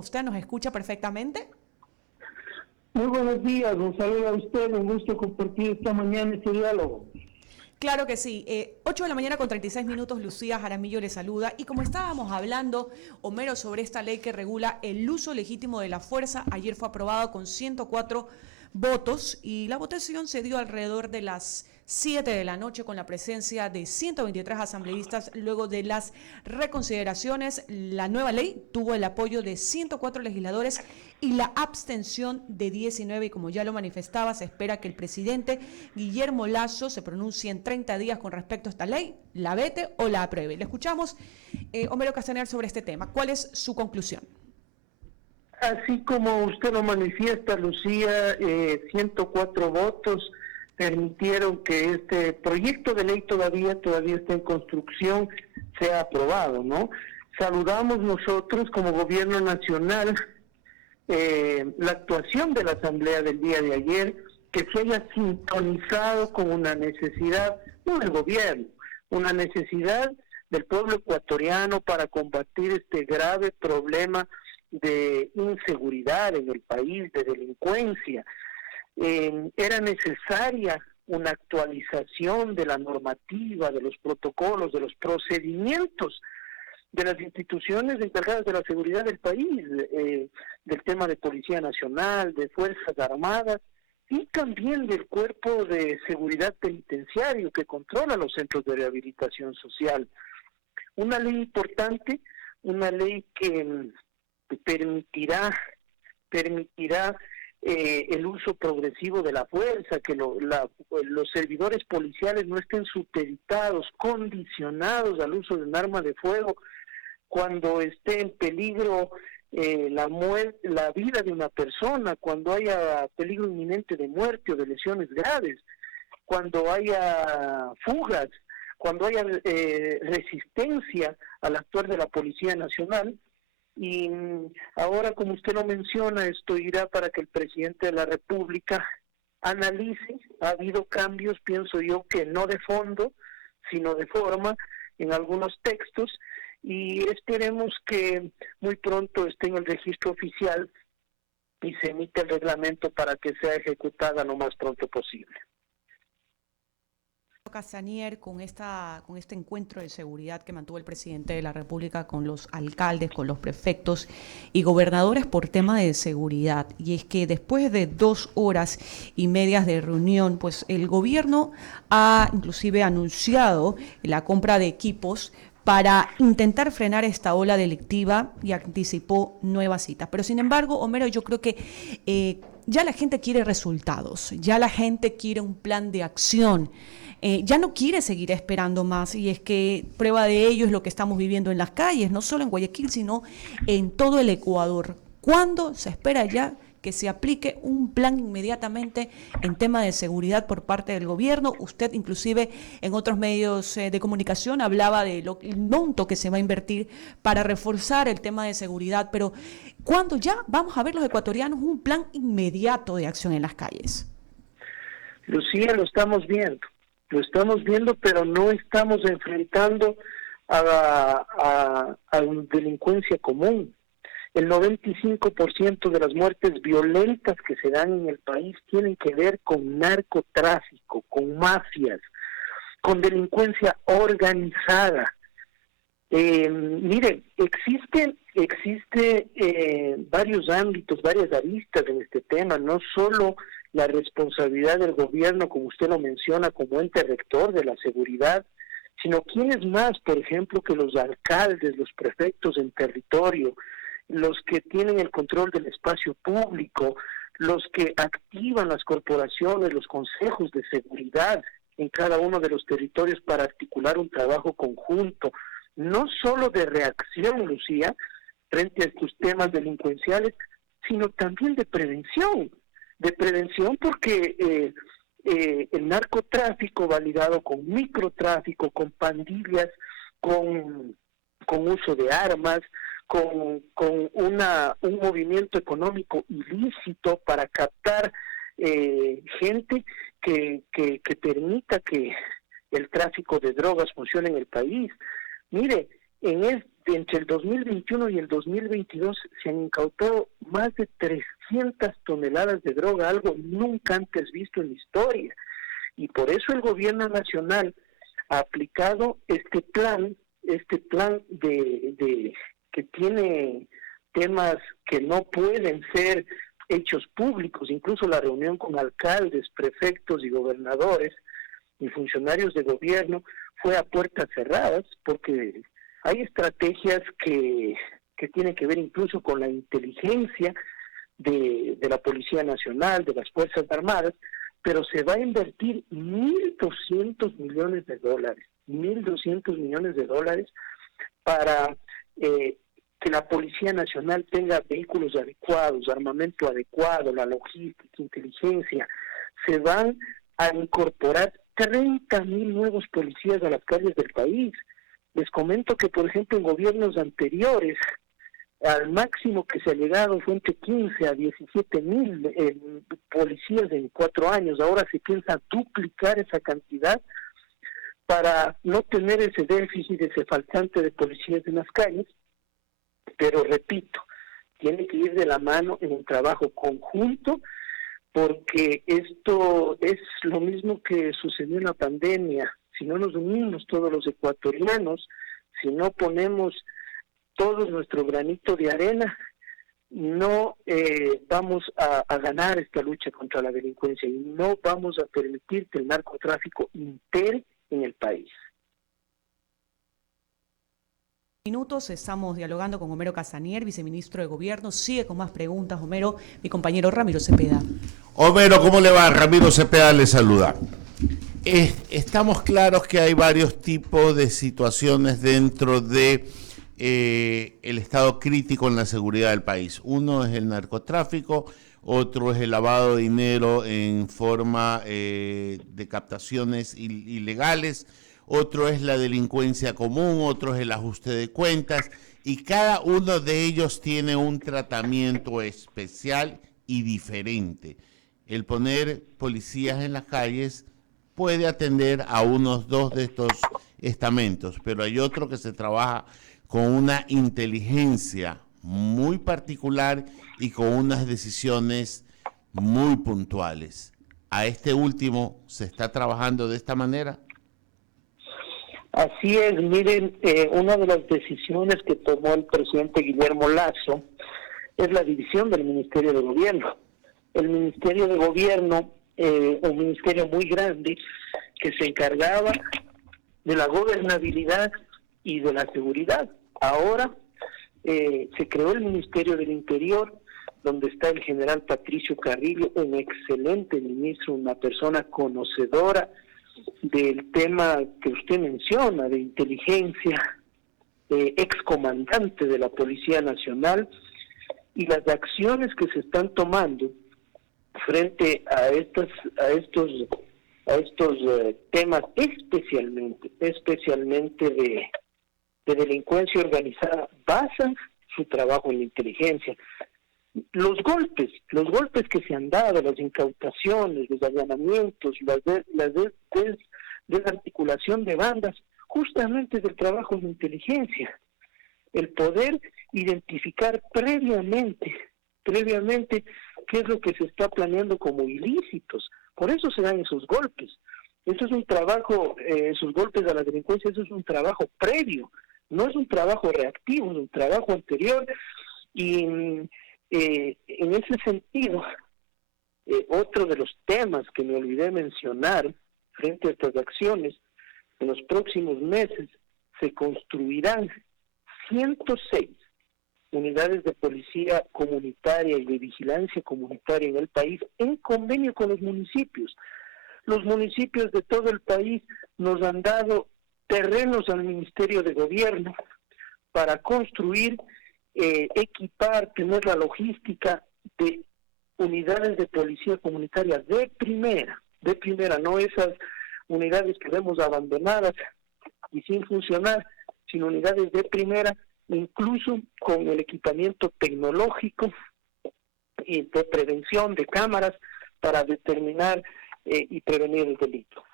¿Usted nos escucha perfectamente? Muy buenos días, un saludo a usted, un gusto compartir esta mañana este diálogo. Claro que sí. 8 de la mañana con 36 minutos, Lucía Jaramillo le saluda. Y como estábamos hablando, Homero, sobre esta ley que regula el uso legítimo de la fuerza, ayer fue aprobado con 104 votos y la votación se dio alrededor de las 7 de la noche con la presencia de 123 asambleístas. Luego de las reconsideraciones, la nueva ley tuvo el apoyo de 104 legisladores y la abstención de 19. Y como ya lo manifestaba, se espera que el presidente Guillermo Lasso se pronuncie en 30 días con respecto a esta ley, la vete o la apruebe. Le escuchamos, Homero Castaner, sobre este tema. ¿Cuál es su conclusión? Así como usted lo manifiesta, Lucía, 104 votos permitieron que este proyecto de ley todavía está en construcción, sea aprobado, ¿no? Saludamos nosotros como gobierno nacional la actuación de la Asamblea del día de ayer, que se haya sintonizado con una necesidad, no del gobierno, una necesidad del pueblo ecuatoriano para combatir este grave problema de inseguridad en el país, de delincuencia. Era necesaria una actualización de la normativa, de los protocolos, de los procedimientos de las instituciones encargadas de la seguridad del país, del tema de Policía Nacional, de Fuerzas Armadas y también del Cuerpo de Seguridad Penitenciario que controla los centros de rehabilitación social. Una ley importante, una ley que permitirá el uso progresivo de la fuerza, que los servidores policiales no estén supeditados, condicionados al uso de un arma de fuego cuando esté en peligro la vida de una persona, cuando haya peligro inminente de muerte o de lesiones graves, cuando haya fugas, cuando haya resistencia al actuar de la Policía Nacional. Y ahora, como usted lo menciona, esto irá para que el presidente de la República analice. Ha habido cambios, pienso yo, que no de fondo, sino de forma, en algunos textos, y esperemos que muy pronto esté en el registro oficial y se emite el reglamento para que sea ejecutada lo más pronto posible. Castaner, con este encuentro de seguridad que mantuvo el presidente de la República con los alcaldes, con los prefectos y gobernadores por tema de seguridad. Y es que después de 2 horas y media de reunión, pues el gobierno ha inclusive anunciado la compra de equipos para intentar frenar esta ola delictiva y anticipó nuevas citas. Pero sin embargo, Homero, yo creo que ya la gente quiere resultados, ya la gente quiere un plan de acción. Ya no quiere seguir esperando más, y es que prueba de ello es lo que estamos viviendo en las calles, no solo en Guayaquil, sino en todo el Ecuador. ¿Cuándo se espera ya que se aplique un plan inmediatamente en tema de seguridad por parte del gobierno? Usted inclusive en otros medios de comunicación hablaba de el monto que se va a invertir para reforzar el tema de seguridad, pero ¿cuándo ya vamos a ver los ecuatorianos un plan inmediato de acción en las calles? Lucía, lo estamos viendo, pero no estamos enfrentando a una delincuencia común. El 95% de las muertes violentas que se dan en el país tienen que ver con narcotráfico, con mafias, con delincuencia organizada. Mire, existe varios ámbitos, varias aristas en este tema, no solo la responsabilidad del gobierno, como usted lo menciona, como ente rector de la seguridad, sino quiénes más, por ejemplo, que los alcaldes, los prefectos en territorio, los que tienen el control del espacio público, los que activan las corporaciones, los consejos de seguridad en cada uno de los territorios para articular un trabajo conjunto, no solo de reacción, Lucía, frente a estos temas delincuenciales, sino también de prevención porque el narcotráfico va ligado con microtráfico, con pandillas, con uso de armas, con un movimiento económico ilícito para captar gente que permita que el tráfico de drogas funcione en el país. Mire, entre el 2021 y el 2022 se han incautado más de 300 toneladas de droga, algo nunca antes visto en la historia. Y por eso el gobierno nacional ha aplicado este plan de que tiene temas que no pueden ser hechos públicos, incluso la reunión con alcaldes, prefectos y gobernadores y funcionarios de gobierno fue a puertas cerradas, porque hay estrategias que tienen que ver incluso con la inteligencia de la Policía Nacional, de las Fuerzas Armadas, pero se va a invertir 1.200 millones de dólares, 1.200 millones de dólares para que la Policía Nacional tenga vehículos adecuados, armamento adecuado, la logística, inteligencia. Se van a incorporar 30,000 nuevos policías a las calles del país. Les comento que, por ejemplo, en gobiernos anteriores, al máximo que se ha llegado fue entre 15 a 17,000 policías en 4 años. Ahora se piensa duplicar esa cantidad para no tener ese déficit, ese faltante de policías en las calles. Pero repito, tiene que ir de la mano en un trabajo conjunto, porque esto es lo mismo que sucedió en la pandemia. Si no nos unimos todos los ecuatorianos, si no ponemos todo nuestro granito de arena, no vamos a ganar esta lucha contra la delincuencia y no vamos a permitir que el narcotráfico impere en el país. Minutos, estamos dialogando con Homero Casanier, viceministro de Gobierno. Sigue con más preguntas, Homero, mi compañero Ramiro Cepeda. Homero, ¿cómo le va? Ramiro Cepeda le saluda. Estamos claros que hay varios tipos de situaciones dentro de el estado crítico en la seguridad del país. Uno es el narcotráfico, otro es el lavado de dinero en forma de captaciones ilegales, otro es la delincuencia común, otro es el ajuste de cuentas, y cada uno de ellos tiene un tratamiento especial y diferente. El poner policías en las calles puede atender a unos 2 de estos estamentos, pero hay otro que se trabaja con una inteligencia muy particular y con unas decisiones muy puntuales. ¿A este último se está trabajando de esta manera? Así es, miren, una de las decisiones que tomó el presidente Guillermo Lasso es la división del Ministerio de Gobierno. El Ministerio de Gobierno, un ministerio muy grande que se encargaba de la gobernabilidad y de la seguridad. Ahora se creó el Ministerio del Interior, donde está el general Patricio Carrillo, un excelente ministro, una persona conocedora del tema que usted menciona, de inteligencia, excomandante de la Policía Nacional, y las acciones que se están tomando frente a estos temas, especialmente de delincuencia organizada, basan su trabajo en la inteligencia. Los golpes que se han dado, las incautaciones, los allanamientos, la desarticulación de bandas, justamente del trabajo de inteligencia, el poder identificar previamente qué es lo que se está planeando como ilícitos. Por eso se dan esos golpes. Eso es un trabajo, esos golpes a la delincuencia, eso es un trabajo previo, no es un trabajo reactivo, es un trabajo anterior. Y en ese sentido, otro de los temas que me olvidé mencionar frente a estas acciones, en los próximos meses se construirán 106 unidades de policía comunitaria y de vigilancia comunitaria en el país en convenio con los municipios. Los municipios de todo el país nos han dado terrenos al Ministerio de Gobierno para construir, equipar, tener la logística de unidades de policía comunitaria de primera, no esas unidades que vemos abandonadas y sin funcionar, sino unidades de primera, incluso con el equipamiento tecnológico y de prevención de cámaras para determinar y prevenir el delito.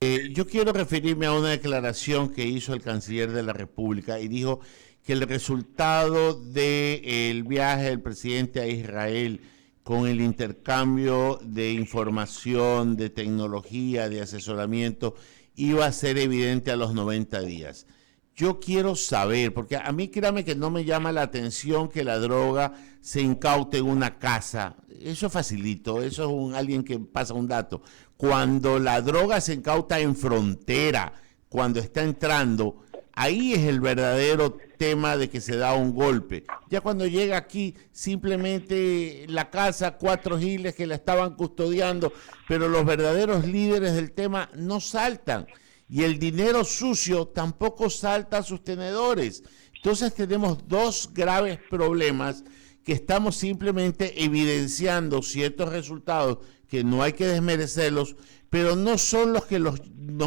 Yo quiero referirme a una declaración que hizo el canciller de la República y dijo que el resultado del viaje del presidente a Israel con el intercambio de información, de tecnología, de asesoramiento, iba a ser evidente a los 90 días. Yo quiero saber, porque a mí créame que no me llama la atención que la droga se incaute en una casa. Eso es facilito, eso es alguien que pasa un dato. Cuando la droga se incauta en frontera, cuando está entrando, ahí es el verdadero tema de que se da un golpe. Ya cuando llega aquí, simplemente la casa, 4 giles que la estaban custodiando, pero los verdaderos líderes del tema no saltan. Y el dinero sucio tampoco salta a sus tenedores. Entonces tenemos 2 graves problemas que estamos simplemente evidenciando ciertos resultados que no hay que desmerecerlos, pero no son los que nos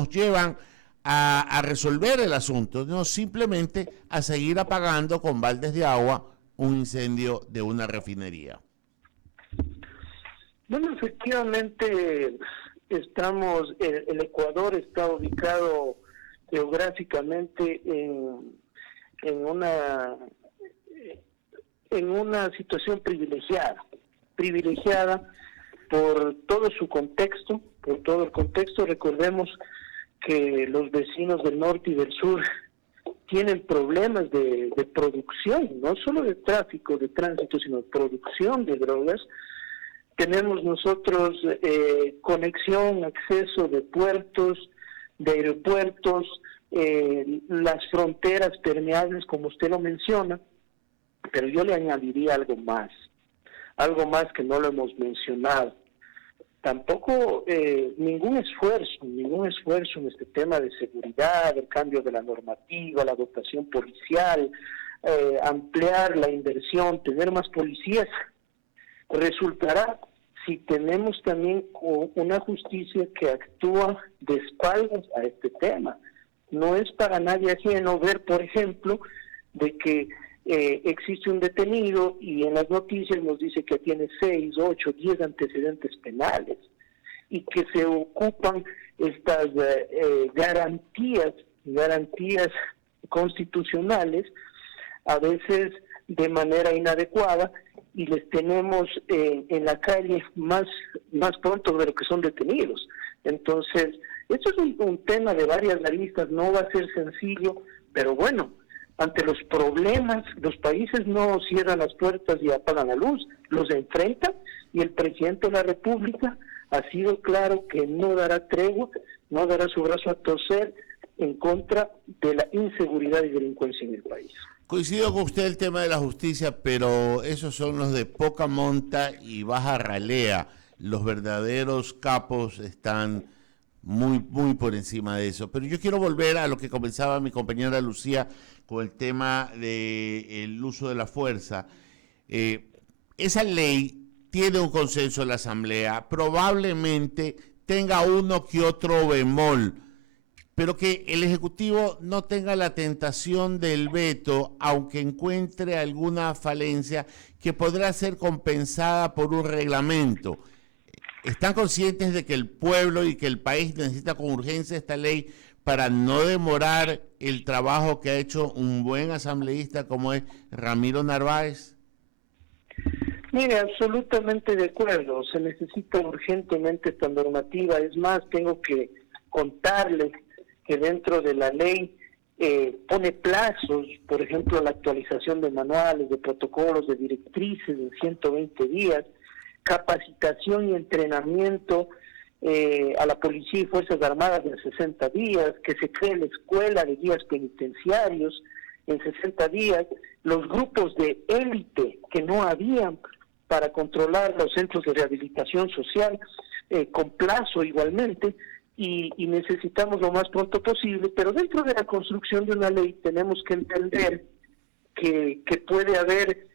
llevan a resolver el asunto, no simplemente a seguir apagando con baldes de agua un incendio de una refinería. Bueno, efectivamente el Ecuador está ubicado geográficamente en una situación privilegiada por todo su contexto, por todo el contexto. Recordemos que los vecinos del norte y del sur tienen problemas de producción, no solo de tráfico, de tránsito, sino de producción de drogas. Tenemos nosotros conexión, acceso de puertos, de aeropuertos, las fronteras permeables, como usted lo menciona, pero yo le añadiría algo más que no lo hemos mencionado. Tampoco ningún esfuerzo en este tema de seguridad, el cambio de la normativa, la dotación policial, ampliar la inversión, tener más policías, resultará si tenemos también una justicia que actúa de espaldas a este tema. No es para nadie ajeno ver, por ejemplo, de que existe un detenido y en las noticias nos dice que tiene 6, 8, 10 antecedentes penales y que se ocupan estas garantías constitucionales, a veces de manera inadecuada, y les tenemos en la calle más pronto de lo que son detenidos. Entonces, esto es un tema de varias aristas, no va a ser sencillo, pero bueno, ante los problemas, los países no cierran las puertas y apagan la luz, los enfrentan, y el presidente de la República ha sido claro que no dará tregua, no dará su brazo a torcer en contra de la inseguridad y delincuencia en el país. Coincido con usted el tema de la justicia, pero esos son los de poca monta y baja ralea. Los verdaderos capos están muy por encima de eso. Pero yo quiero volver a lo que comenzaba mi compañera Lucía con el tema del uso de la fuerza. Esa ley tiene un consenso en la Asamblea, probablemente tenga uno que otro bemol, pero que el Ejecutivo no tenga la tentación del veto, aunque encuentre alguna falencia que podrá ser compensada por un reglamento. ¿Están conscientes de que el pueblo y que el país necesita con urgencia esta ley para no demorar el trabajo que ha hecho un buen asambleísta como es Ramiro Narváez? Mire, absolutamente de acuerdo. Se necesita urgentemente esta normativa. Es más, tengo que contarles que dentro de la ley pone plazos, por ejemplo, la actualización de manuales, de protocolos, de directrices en 120 días, capacitación y entrenamiento a la Policía y Fuerzas Armadas en 60 días, que se cree la escuela de guías penitenciarios en 60 días, los grupos de élite que no habían para controlar los centros de rehabilitación social, con plazo igualmente, y necesitamos lo más pronto posible, pero dentro de la construcción de una ley tenemos que entender que puede haber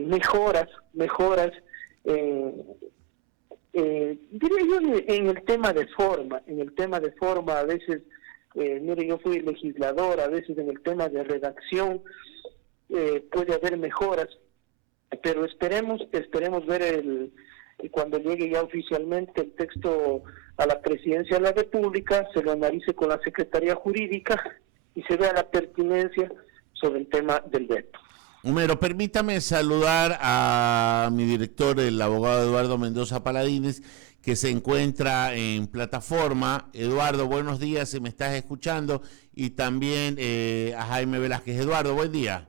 mejoras, diría yo en el tema de forma, a veces, mire, yo fui legislador, a veces en el tema de redacción puede haber mejoras, pero esperemos ver y cuando llegue ya oficialmente el texto a la Presidencia de la República, se lo analice con la Secretaría Jurídica y se vea la pertinencia sobre el tema del veto. Homero, permítame saludar a mi director, el abogado Eduardo Mendoza Paladines, que se encuentra en plataforma. Eduardo, buenos días, si me estás escuchando, y también a Jaime Velázquez. Eduardo, buen día.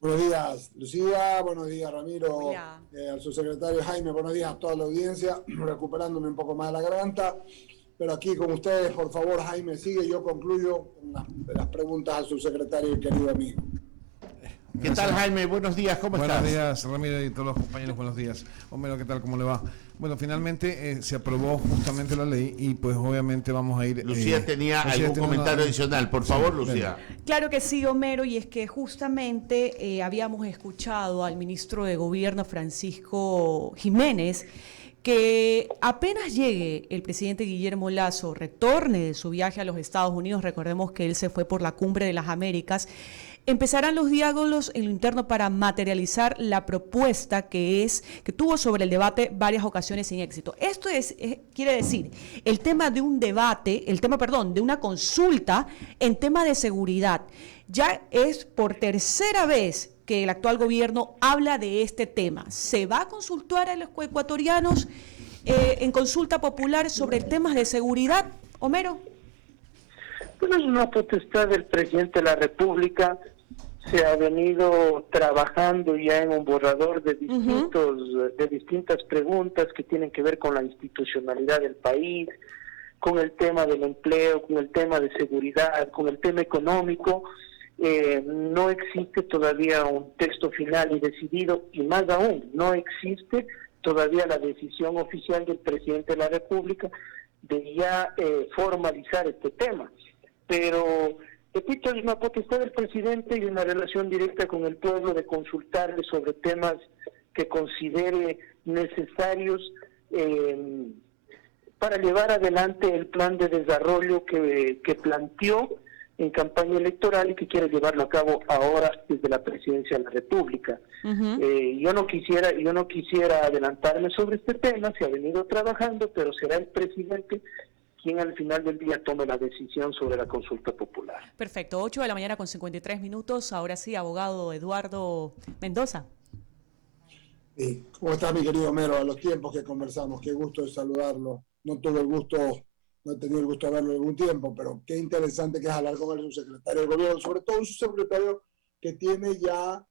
Buenos días, Lucía. Buenos días, Ramiro. Al subsecretario Jaime, buenos días a toda la audiencia. Recuperándome un poco más de la garganta. Pero aquí con ustedes, por favor, Jaime, sigue. Yo concluyo con las preguntas al subsecretario y querido amigo. ¿Qué tal, Jaime? Buenos días, ¿cómo estás? Buenos días, Ramiro, y todos los compañeros, buenos días. Homero, ¿qué tal? ¿Cómo le va? Bueno, finalmente se aprobó justamente la ley y pues obviamente vamos a ir... Lucía tenía algún comentario adicional, por favor, Lucía. Claro que sí, Homero, y es que justamente habíamos escuchado al ministro de Gobierno, Francisco Jiménez, que apenas llegue el presidente Guillermo Lasso, retorne de su viaje a los Estados Unidos, recordemos que él se fue por la Cumbre de las Américas, empezarán los diálogos en lo interno para materializar la propuesta que tuvo sobre el debate varias ocasiones sin éxito. Esto quiere decir el tema de un debate, de una consulta en tema de seguridad. Ya es por tercera vez que el actual gobierno habla de este tema. ¿Se va a consultar a los ecuatorianos en consulta popular sobre temas de seguridad, Homero? Bueno, es una potestad del presidente de la República. Se ha venido trabajando ya en un borrador de distintas preguntas que tienen que ver con la institucionalidad del país, con el tema del empleo, con el tema de seguridad, con el tema económico. No existe todavía un texto final y decidido, y más aún, no existe todavía la decisión oficial del presidente de la República de ya formalizar este tema. Pero repito, es una potestad del presidente y una relación directa con el pueblo de consultarle sobre temas que considere necesarios para llevar adelante el plan de desarrollo que planteó en campaña electoral y que quiere llevarlo a cabo ahora desde la Presidencia de la República. Yo no quisiera adelantarme sobre este tema, se ha venido trabajando, pero será el presidente quien al final del día tome la decisión sobre la consulta popular. Perfecto, 8 de la mañana con 53 minutos. Ahora sí, abogado Eduardo Mendoza. Sí. ¿Cómo está, mi querido Homero? A los tiempos que conversamos, qué gusto de saludarlo. No he tenido el gusto de verlo en algún tiempo, pero qué interesante que es hablar con el subsecretario del gobierno, sobre todo un subsecretario que tiene ya,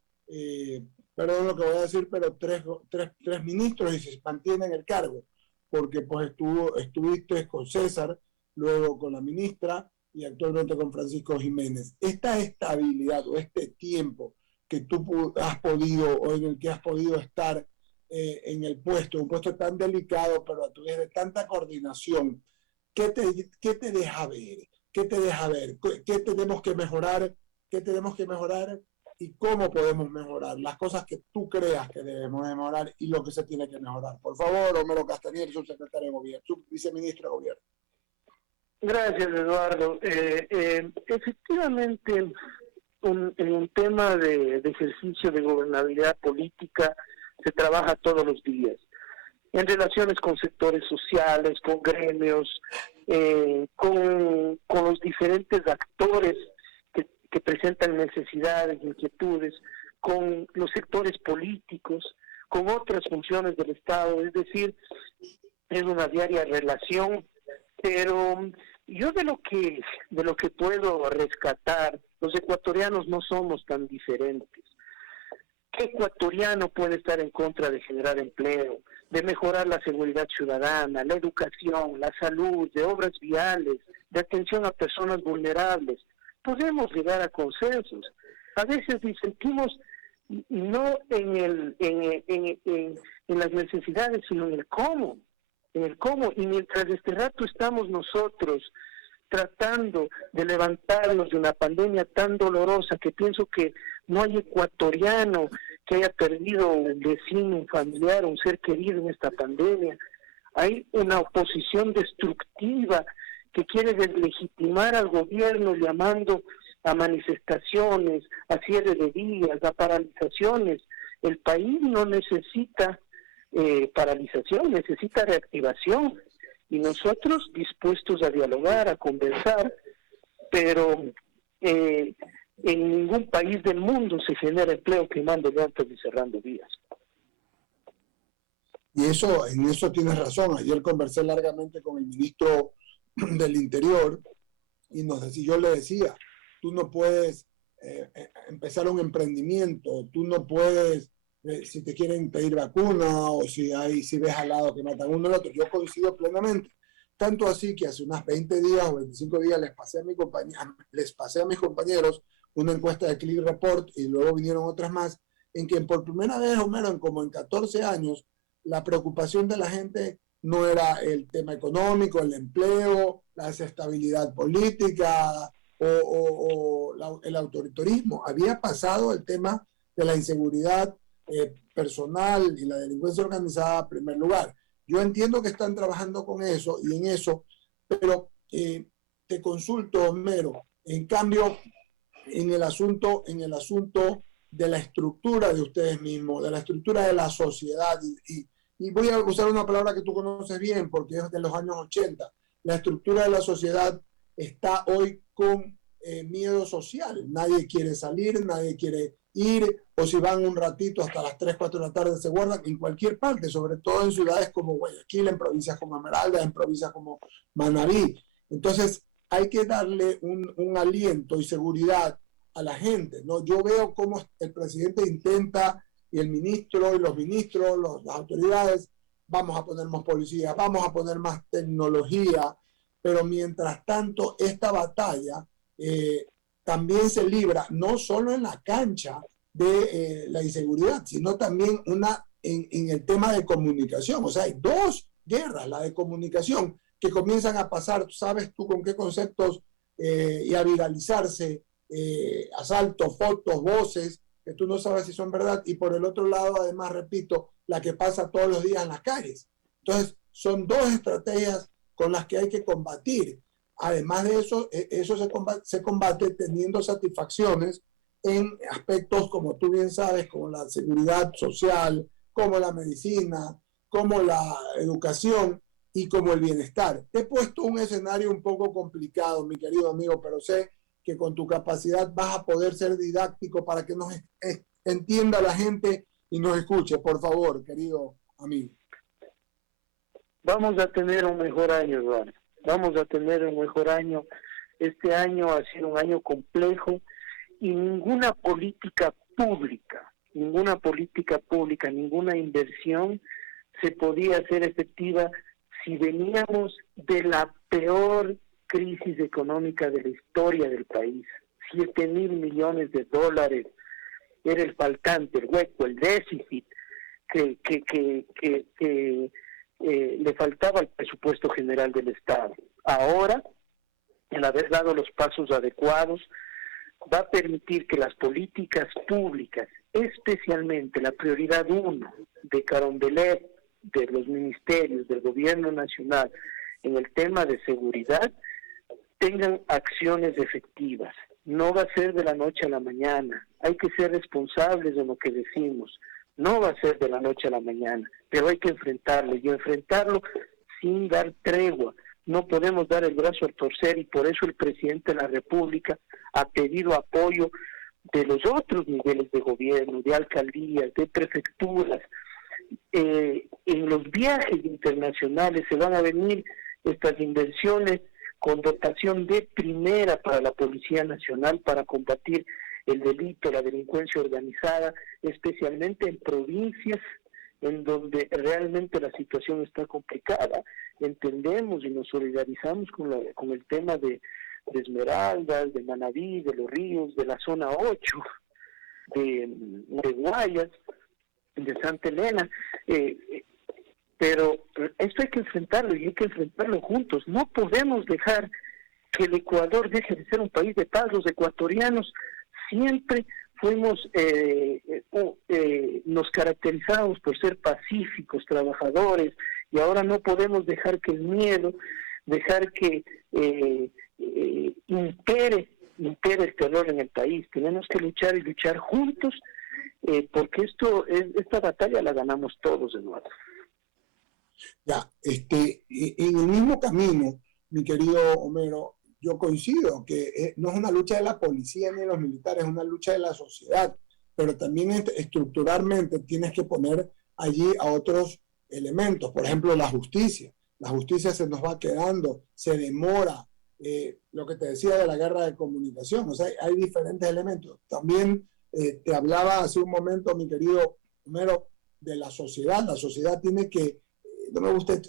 perdón lo que voy a decir, pero tres ministros y se mantiene en el cargo, porque pues estuviste con César, luego con la ministra y actualmente con Francisco Jiménez. Esta estabilidad o este tiempo que tú has podido o en el que has podido estar en el puesto, un puesto tan delicado, pero a tu vez de tanta coordinación, ¿qué te deja ver? ¿Qué te deja ver? ¿Qué tenemos que mejorar? ¿Qué tenemos que mejorar? ¿Y cómo podemos mejorar? Las cosas que tú creas que debemos mejorar y lo que se tiene que mejorar. Por favor, Homero Castañer, subsecretario de Gobierno, subviceministro de Gobierno. Gracias, Eduardo. Efectivamente, en un tema de ejercicio de gobernabilidad política se trabaja todos los días. En relaciones con sectores sociales, con gremios, con los diferentes actores que presentan necesidades, inquietudes, con los sectores políticos, con otras funciones del Estado, es decir, es una diaria relación, pero yo de lo que puedo rescatar, los ecuatorianos no somos tan diferentes. ¿Qué ecuatoriano puede estar en contra de generar empleo, de mejorar la seguridad ciudadana, la educación, la salud, de obras viales, de atención a personas vulnerables? Podemos llegar a consensos. A veces disentimos no en las necesidades, sino en el cómo. Y mientras este rato estamos nosotros tratando de levantarnos de una pandemia tan dolorosa que pienso que no hay ecuatoriano que haya perdido un vecino, un familiar, un ser querido en esta pandemia. Hay una oposición destructiva que quiere deslegitimar al gobierno llamando a manifestaciones, a cierre de días, a paralizaciones. El país no necesita paralización, necesita reactivación. Y nosotros dispuestos a dialogar, a conversar, pero en ningún país del mundo se genera empleo quemando llantas y cerrando vías. Y en eso tienes razón. Ayer conversé largamente con el ministro del Interior y yo le decía, tú no puedes empezar un emprendimiento, tú no puedes, si te quieren pedir vacuna o si ves al lado que matan uno al otro. Yo coincido plenamente. Tanto así que hace unas 20 días o 25 días les pasé a mis compañeros una encuesta de Click Report y luego vinieron otras más, en que por primera vez, Homero, como en 14 años, la preocupación de la gente no era el tema económico, el empleo, la estabilidad política o el autoritarismo. Había pasado el tema de la inseguridad personal y la delincuencia organizada a primer lugar. Yo entiendo que están trabajando con eso y en eso, pero te consulto, Homero, en cambio, en el asunto de la estructura de ustedes mismos, de la estructura de la sociedad, y voy a usar una palabra que tú conoces bien porque es de los años 80, la estructura de la sociedad está hoy con miedo social. Nadie quiere salir, nadie quiere ir, o si van un ratito hasta las 3, 4 de la tarde se guardan en cualquier parte, sobre todo en ciudades como Guayaquil, en provincias como Esmeralda, en provincias como Manabí. Entonces hay que darle un aliento y seguridad a la gente, ¿no? Yo veo cómo el presidente intenta, y el ministro y los ministros, las autoridades, vamos a poner más policía, vamos a poner más tecnología, pero mientras tanto esta batalla también se libra no solo en la cancha de la inseguridad, sino también en el tema de comunicación. O sea, hay dos guerras, la de comunicación, que comienzan a pasar, ¿sabes tú con qué conceptos? Y a viralizarse, asaltos, fotos, voces, que tú no sabes si son verdad, y por el otro lado, además, repito, la que pasa todos los días en las calles. Entonces, son dos estrategias con las que hay que combatir. Además de eso, se combate teniendo satisfacciones en aspectos, como tú bien sabes, como la seguridad social, como la medicina, como la educación y como el bienestar. Te he puesto un escenario un poco complicado, mi querido amigo, pero sé que con tu capacidad vas a poder ser didáctico para que nos entienda la gente y nos escuche, por favor, querido amigo. Vamos a tener un mejor año, Eduardo. Vamos a tener un mejor año. Este año ha sido un año complejo y ninguna política pública, ninguna inversión se podía hacer efectiva si veníamos de la peor crisis económica de la historia del país. 7,000 millones de dólares era el faltante, el hueco, el déficit que le faltaba al presupuesto general del Estado. Ahora, el haber dado los pasos adecuados, va a permitir que las políticas públicas, especialmente la prioridad 1 de Carondelet, de los ministerios, del gobierno nacional, en el tema de seguridad, tengan acciones efectivas. No va a ser de la noche a la mañana. Hay que ser responsables de lo que decimos. No va a ser de la noche a la mañana, pero hay que enfrentarlo, y enfrentarlo sin dar tregua. No podemos dar el brazo a torcer, y por eso el presidente de la República ha pedido apoyo de los otros niveles de gobierno, de alcaldías, de prefecturas. En los viajes internacionales se van a venir estas inversiones con dotación de primera para la Policía Nacional para combatir el delito, la delincuencia organizada, especialmente en provincias en donde realmente la situación está complicada. Entendemos y nos solidarizamos con el tema de Esmeraldas, de Manabí, de Los Ríos, de la zona 8, de Guayas, de Santa Elena, pero esto hay que enfrentarlo, y hay que enfrentarlo juntos. No podemos dejar que el Ecuador deje de ser un país de paz. Los ecuatorianos siempre nos caracterizamos por ser pacíficos, trabajadores, y ahora no podemos dejar que el miedo, dejar que impere el terror en el país. Tenemos que luchar, y luchar juntos porque esta batalla la ganamos todos, Eduardo. Ya, en el mismo camino, mi querido Homero, yo coincido que no es una lucha de la policía ni de los militares, es una lucha de la sociedad, pero también estructuralmente tienes que poner allí a otros elementos, por ejemplo, la justicia. La justicia se nos va quedando, se demora, lo que te decía de la guerra de comunicación, o sea, hay diferentes elementos. También te hablaba hace un momento, mi querido Homero, de la sociedad tiene que, no me gusta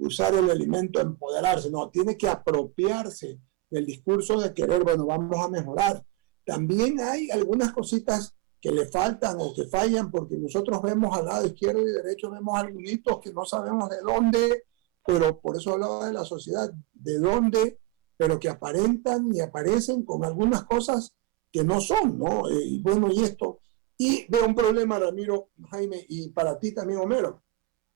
usar el elemento empoderarse, no, tiene que apropiarse del discurso de querer, bueno, vamos a mejorar. También hay algunas cositas que le faltan o que fallan, porque nosotros vemos al lado izquierdo y derecho, vemos algunos que no sabemos de dónde, pero por eso hablaba de la sociedad, de dónde, pero que aparentan y aparecen con algunas cosas que no son, ¿no? Y bueno, y esto. Y veo un problema, Ramiro, Jaime, y para ti también, Homero,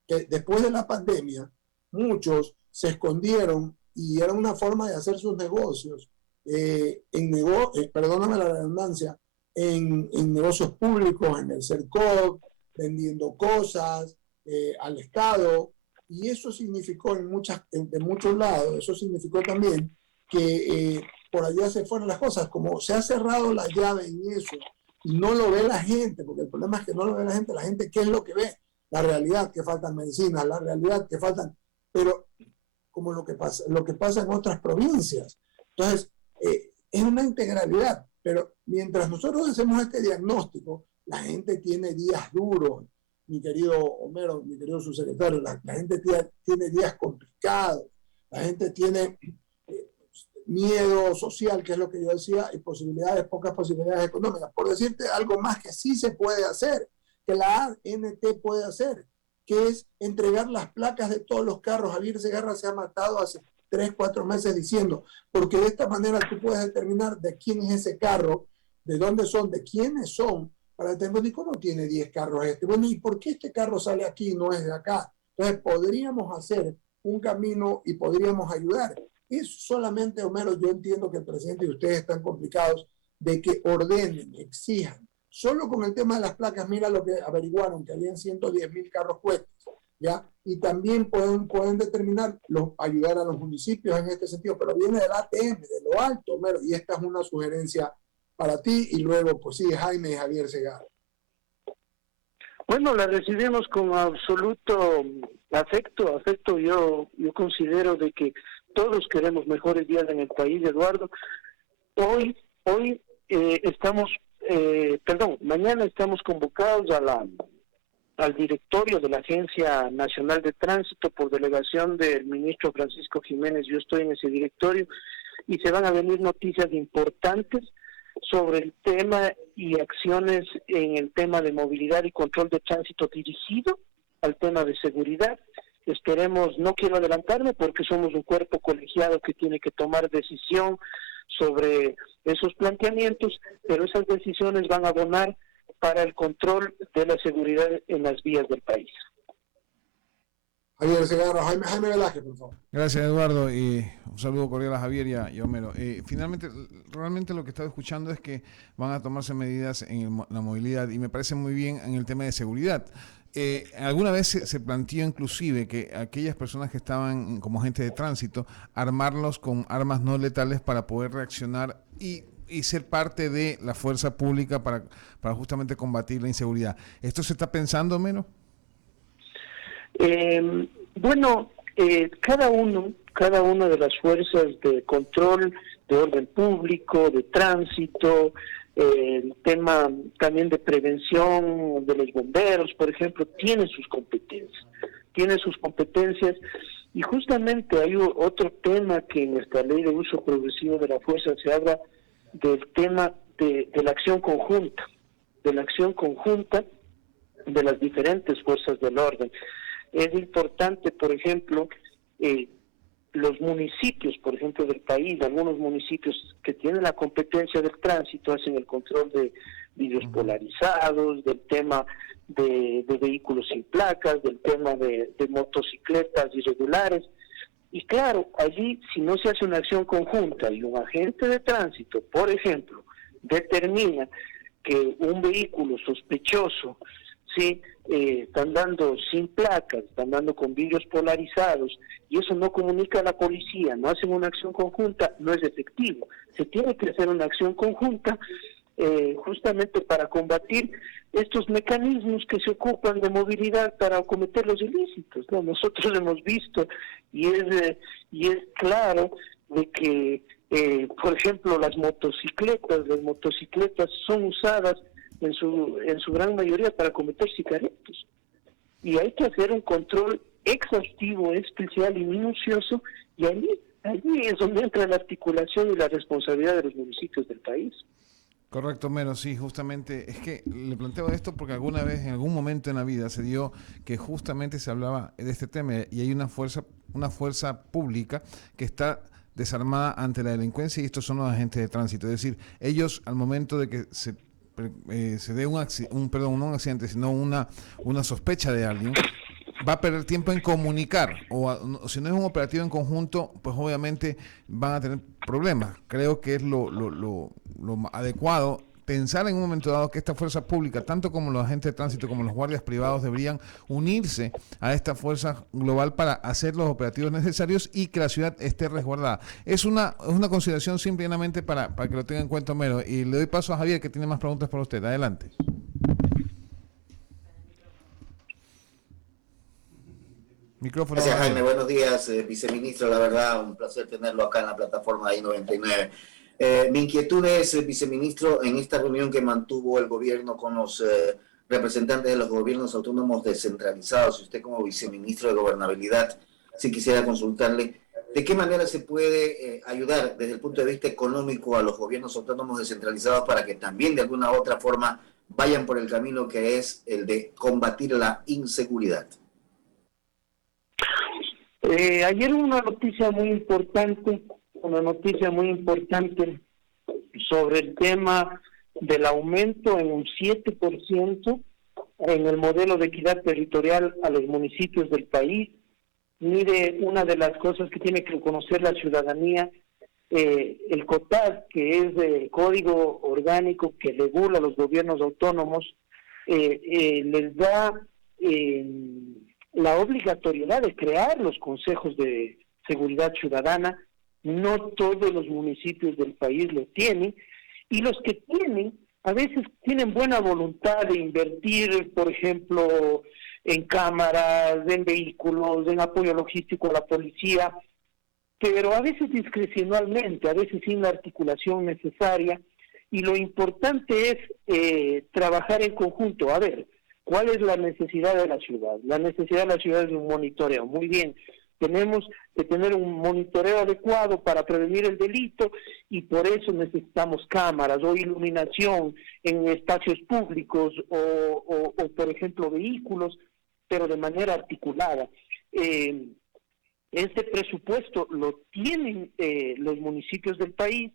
que después de la pandemia, muchos se escondieron y era una forma de hacer sus negocios, perdóname la redundancia, en negocios públicos, en el CERCOP, vendiendo cosas al Estado, y eso significó en muchos lados, eso significó también que por allá se fueron las cosas, como se ha cerrado la llave en eso, y no lo ve la gente, porque el problema es que no lo ve la gente, ¿qué es lo que ve? La realidad que faltan medicinas, la realidad que faltan, pero como lo que pasa en otras provincias. Entonces, es una integralidad, pero mientras nosotros hacemos este diagnóstico, la gente tiene días duros, mi querido Homero, mi querido subsecretario, la gente tiene días complicados, la gente tiene miedo social, que es lo que yo decía, y pocas posibilidades económicas. Por decirte algo más que sí se puede hacer, que la ANT puede hacer, que es entregar las placas de todos los carros. Javier Segarra se ha matado hace 3-4 meses diciendo, porque de esta manera tú puedes determinar de quién es ese carro, de dónde son, de quiénes son, para determinar, ¿y cómo tiene 10 carros este? Bueno, ¿y por qué este carro sale aquí y no es de acá? Entonces podríamos hacer un camino y podríamos ayudar. Es solamente, Homero, yo entiendo que el presidente y ustedes están complicados de que ordenen, exijan. Solo con el tema de las placas, mira lo que averiguaron, que habían 110,000 carros puestos, ¿ya? Y también pueden determinar, ayudar a los municipios en este sentido, pero viene del ATM, de lo alto, Homero, y esta es una sugerencia para ti, y luego, pues sí, Jaime y Javier Segarra. Bueno, la recibimos con absoluto afecto. Yo considero de que todos queremos mejores días en el país, Eduardo. Mañana estamos convocados al directorio de la Agencia Nacional de Tránsito por delegación del ministro Francisco Jiménez. Yo estoy en ese directorio y se van a venir noticias importantes sobre el tema y acciones en el tema de movilidad y control de tránsito dirigido al tema de seguridad. Esperemos, no quiero adelantarme porque somos un cuerpo colegiado que tiene que tomar decisión sobre esos planteamientos, pero esas decisiones van a abonar para el control de la seguridad en las vías del país. Javier Segarra, Jaime Velázquez, por favor. Gracias, Eduardo, y un saludo cordial a Javier y a Homero. Finalmente, realmente lo que he estado escuchando es que van a tomarse medidas en la movilidad, y me parece muy bien en el tema de seguridad. Alguna vez se planteó inclusive que aquellas personas que estaban como agentes de tránsito, armarlos con armas no letales para poder reaccionar y ser parte de la fuerza pública para justamente combatir la inseguridad. ¿Esto se está pensando, Homero? Cada una de las fuerzas de control de orden público, de tránsito, el tema también de prevención de los bomberos, por ejemplo, tiene sus competencias, y justamente hay otro tema que en nuestra ley de uso progresivo de la fuerza se habla del tema de la acción conjunta, de las diferentes fuerzas del orden. Es importante, por ejemplo, los municipios, por ejemplo, del país, algunos municipios que tienen la competencia del tránsito hacen el control de vidrios polarizados, del tema de vehículos sin placas, del tema de motocicletas irregulares. Y claro, allí si no se hace una acción conjunta y un agente de tránsito, por ejemplo, determina que un vehículo sospechoso, ¿sí? Están dando sin placas, están dando con vidrios polarizados, y eso no comunica a la policía, no hacen una acción conjunta, no es efectivo. Se tiene que hacer una acción conjunta justamente para combatir estos mecanismos que se ocupan de movilidad para cometer los ilícitos, ¿no? Nosotros hemos visto, y es claro de que, por ejemplo, las motocicletas son usadas en su gran mayoría para cometer sicariatos, y hay que hacer un control exhaustivo, especial y minucioso, y allí es donde entra la articulación y la responsabilidad de los municipios del país. Correcto, Mero, sí, justamente, es que le planteo esto porque alguna vez, en algún momento en la vida, se dio que justamente se hablaba de este tema y hay una fuerza pública que está desarmada ante la delincuencia, y estos son los agentes de tránsito. Es decir, ellos al momento de que se dé no un accidente, sino una sospecha de alguien, va a perder tiempo en comunicar, o si no es un operativo en conjunto, pues obviamente van a tener problemas. Creo que es lo adecuado pensar en un momento dado que esta fuerza pública, tanto como los agentes de tránsito como los guardias privados, deberían unirse a esta fuerza global para hacer los operativos necesarios y que la ciudad esté resguardada. Es una consideración simplemente para que lo tenga en cuenta, Mero. Y le doy paso a Javier, que tiene más preguntas para usted. Adelante. Micrófono. Gracias, Jaime. Buenos días, viceministro. La verdad, un placer tenerlo acá en la plataforma de I99. Mi inquietud es, viceministro, en esta reunión que mantuvo el gobierno con los representantes de los gobiernos autónomos descentralizados, y usted como viceministro de Gobernabilidad, si quisiera consultarle, ¿de qué manera se puede ayudar desde el punto de vista económico a los gobiernos autónomos descentralizados para que también de alguna u otra forma vayan por el camino que es el de combatir la inseguridad? Ayer una noticia muy importante sobre el tema del aumento en un 7% en el modelo de equidad territorial a los municipios del país. Mire, una de las cosas que tiene que conocer la ciudadanía, el COTAD, que es el Código Orgánico que regula a los gobiernos autónomos, les da la obligatoriedad de crear los consejos de seguridad ciudadana. No todos los municipios del país lo tienen, y los que tienen, a veces tienen buena voluntad de invertir, por ejemplo, en cámaras, en vehículos, en apoyo logístico a la policía, pero a veces discrecionalmente, a veces sin la articulación necesaria, y lo importante es trabajar en conjunto. A ver, ¿cuál es la necesidad de la ciudad? La necesidad de la ciudad es un monitoreo. Muy bien, tenemos que tener un monitoreo adecuado para prevenir el delito, y por eso necesitamos cámaras o iluminación en espacios públicos o por ejemplo, vehículos, pero de manera articulada. Este presupuesto lo tienen los municipios del país,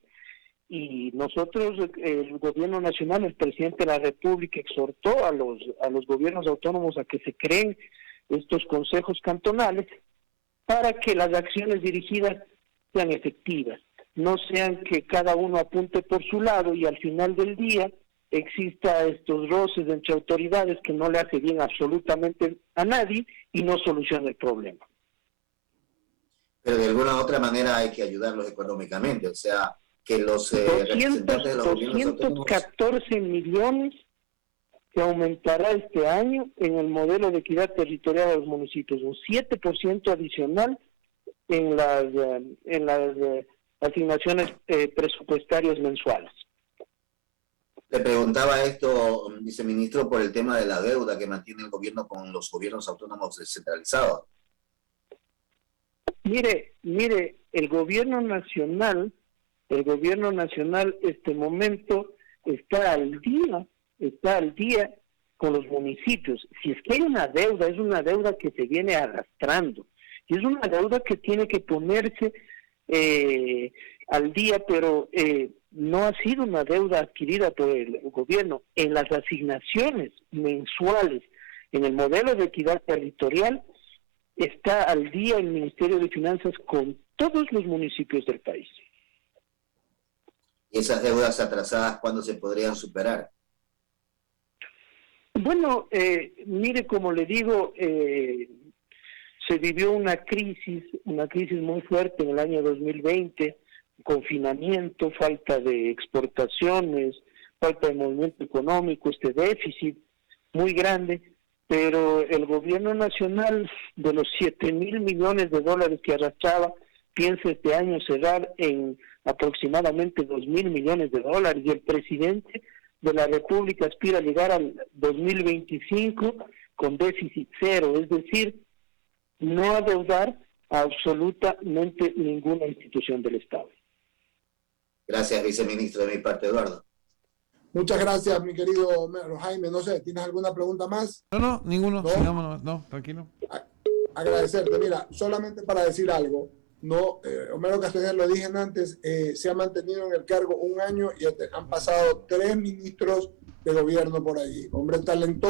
y nosotros, el gobierno nacional, el presidente de la República exhortó a los gobiernos autónomos a que se creen estos consejos cantonales para que las acciones dirigidas sean efectivas, no sean que cada uno apunte por su lado y al final del día exista estos roces entre autoridades que no le hace bien absolutamente a nadie y no soluciona el problema. Pero de alguna u otra manera hay que ayudarlos económicamente, o sea, que los representantes de los gobiernos autónomos... 214 millones que aumentará este año en el modelo de equidad territorial de los municipios, un 7% adicional en las asignaciones presupuestarias mensuales. Le preguntaba esto, viceministro, por el tema de la deuda que mantiene el gobierno con los gobiernos autónomos descentralizados. Mire, el gobierno nacional este momento está al día con los municipios. Si es que hay una deuda, es una deuda que se viene arrastrando, y es una deuda que tiene que ponerse al día, pero no ha sido una deuda adquirida por el gobierno. En las asignaciones mensuales, en el modelo de equidad territorial, está al día el Ministerio de Finanzas con todos los municipios del país. ¿Y esas deudas atrasadas cuándo se podrían superar? Bueno, mire, como le digo, se vivió una crisis muy fuerte en el año 2020, confinamiento, falta de exportaciones, falta de movimiento económico, este déficit muy grande, pero el gobierno nacional, de los 7,000 millones de dólares que arrastraba, piensa este año cerrar en aproximadamente 2,000 millones de dólares, y el presidente de la República aspira a llegar al 2025 con déficit cero, es decir, no adeudar a absolutamente ninguna institución del Estado. Gracias, viceministro, de mi parte, Eduardo. Muchas gracias, mi querido Homero. Jaime, no sé, ¿tienes alguna pregunta más? No, ninguno. ¿No? Sigámonos. No, tranquilo. Agradecerte. Mira, solamente para decir algo, no, Homero Castañeda, lo dije antes, se ha mantenido en el cargo un año y han pasado 3 ministros de gobierno por allí. Hombre talentoso.